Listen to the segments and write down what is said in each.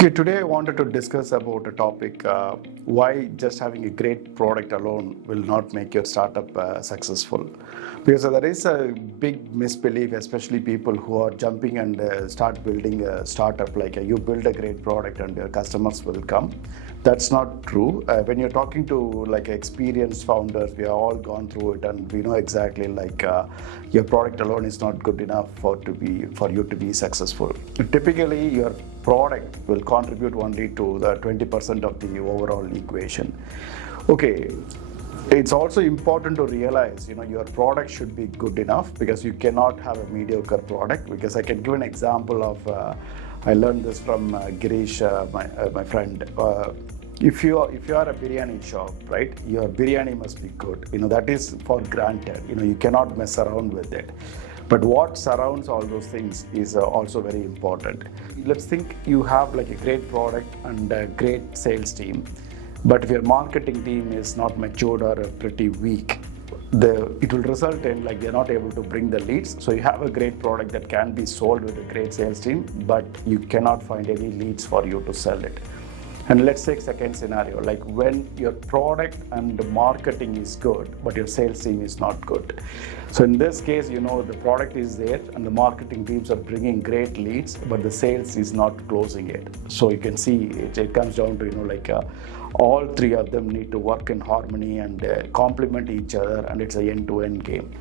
Okay, today I wanted to discuss about a topic why just having a great product alone will not make your startup successful. Because there is a big misbelief, especially people who are jumping and start building a startup like you build a great product and your customers will come. That's not true. When you're talking to like experienced founders, we have all gone through it and we know exactly like your product alone is not good enough for you to be successful. Typically, your product will contribute only to the 20% of the overall equation. Okay, it's also important to realize, your product should be good enough because you cannot have a mediocre product. Because I can give an example of, I learned this from Girish, my friend. If you are a biryani shop, right, your biryani must be good. That is for granted. You cannot mess around with it. But what surrounds all those things is also very important. Let's think you have like a great product and a great sales team, but if your marketing team is not matured or pretty weak, it will result in like they're not able to bring the leads. So you have a great product that can be sold with a great sales team, but you cannot find any leads for you to sell it. And let's take second scenario, like when your product and the marketing is good, but your sales team is not good. So in this case, the product is there and the marketing teams are bringing great leads, but the sales is not closing it. So you can see it comes down to, all three of them need to work in harmony and complement each other, and it's an end-to-end game.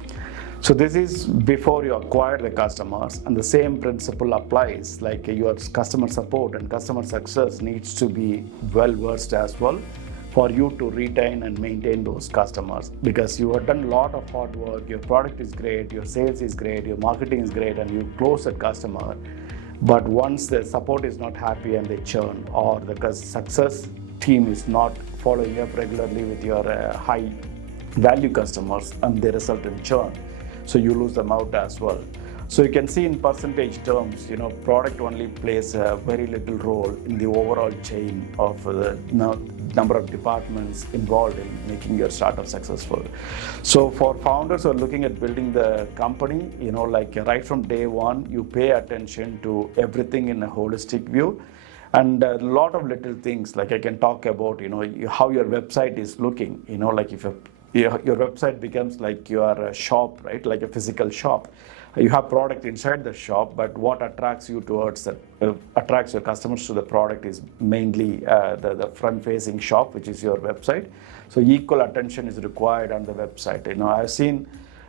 So this is before you acquire the customers, and the same principle applies, like your customer support and customer success needs to be well versed as well for you to retain and maintain those customers, because you have done a lot of hard work, your product is great, your sales is great, your marketing is great, and you close that customer. But once the support is not happy and they churn, or the success team is not following up regularly with your high value customers, and they result in churn. So you lose them out as well. So you can see in percentage terms, product only plays a very little role in the overall chain of the number of departments involved in making your startup successful. So for founders who are looking at building the company, like right from day one, you pay attention to everything in a holistic view. And a lot of little things, like I can talk about, how your website is looking, like if your website becomes like your shop, right? Like a physical shop. You have product inside the shop, but what attracts you towards that, attracts your customers to the product is mainly the front-facing shop, which is your website. So equal attention is required on the website. I've seen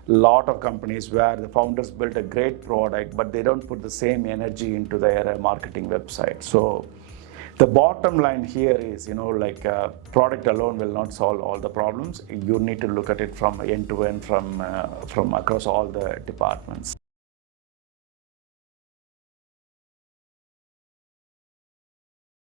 a lot of companies where the founders built a great product, but they don't put the same energy into their marketing website. So the bottom line here is, product alone will not solve all the problems. You need to look at it from end to end, from across all the departments.